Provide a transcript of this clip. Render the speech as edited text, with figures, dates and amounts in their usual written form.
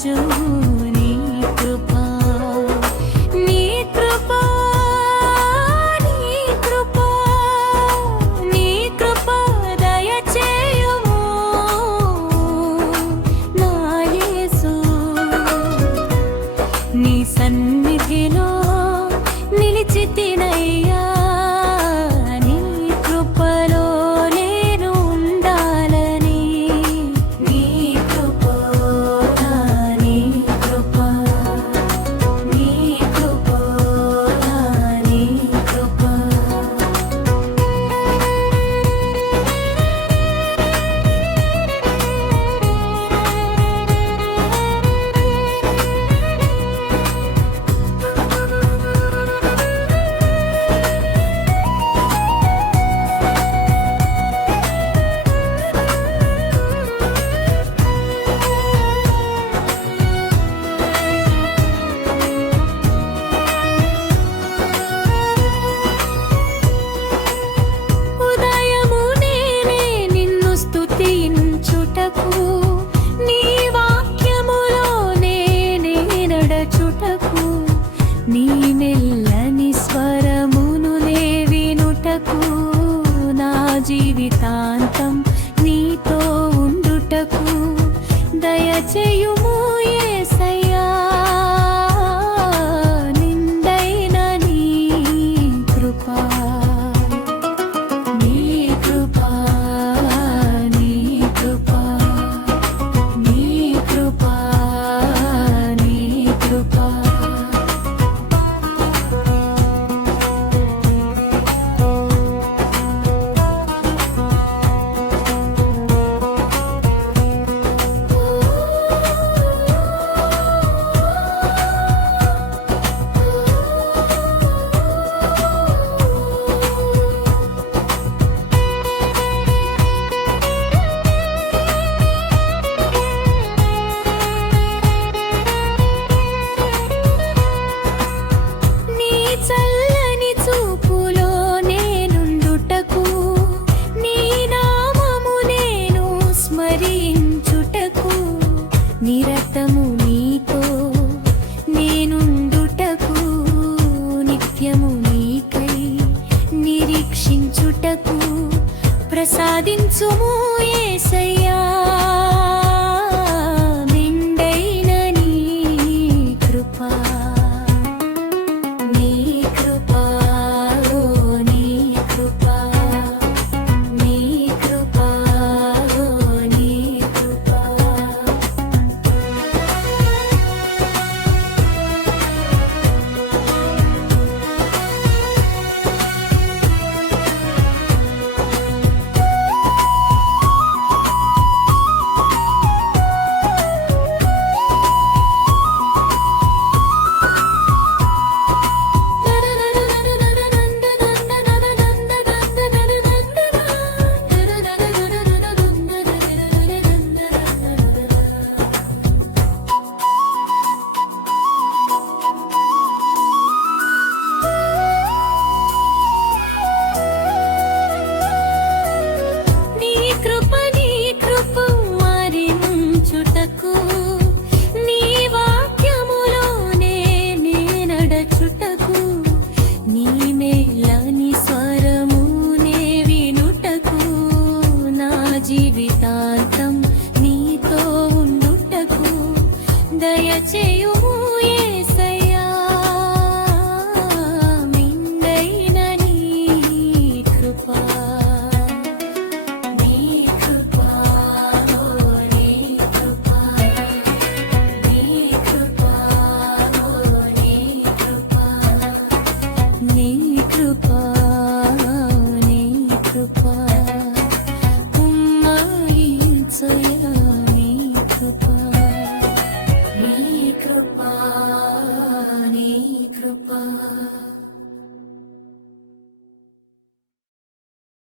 కరుణించు నీ కృపా నీ కృపా నీ కృపా నీ కృపా దయచేయుము నా యేసు నీ సన్నిధిలో నిలిచితినయ్యా నీ మెల్లని స్వరమునులే వినుటకు నా జీవితాంతం నీతో ఉండుటకు దయచేయుము యేసయ్యా నిండైన నీ కృపా నీ కృపా నీ కృపా నీ కృపా నీ కృపా నిరతము నీతో నేనుండుటకు నిత్యము నీకై నిరీక్షించుటకు ప్రసాదించుము యేసయ్యా నిండైన నీ కృపా నీ కృపా ఓ నీ కృపా నీ కృపా ఓ నీ కృపా నీ వాక్యములోనే నే నడచుటకు నీ మేలని స్వరమునే వినుటకు నా జీవితాంతం నీతో ఉండుటకు దయచేయుము యేసయ్యా నిండైన నీ కృపా నీ కృపా నీ కృపా ఉమ్మయించయా నీ కృపా నీ కృపా నీ కృపా